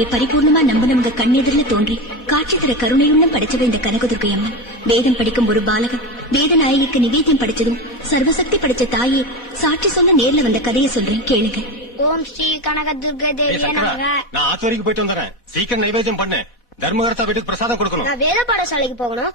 தாயை பரிபூர்ணமா நம்பினவங்க கண்ணெதிரில தோன்றி காட்சி தர கருணையுள்ளம் படைச்சவ இந்த கனகதுர்கை அம்மன். வேதம் படிக்கும் ஒரு பாலகன் வேத நாயகிக்கு நிவேத்தியம் படிச்சதும் சர்வசக்தி படைச்ச தாயே சாட்சி சொன்ன நேர்ல வந்த கதையை சொல்றேன் கேளுங்க. ஓம் ஸ்ரீ கனகதுர்கை தேவியே நமக. நான் ஆத்து வரைக்கும் போயிட்டு வந்துறேன். சீக்கிரம் நைவேத்தியம் பண்ணு. தர்மகர்த்தா வீட்டுக்கு பிரசாதம் கொடுக்கணும். நான் வேத பாடசாலைக்கு போகணும்.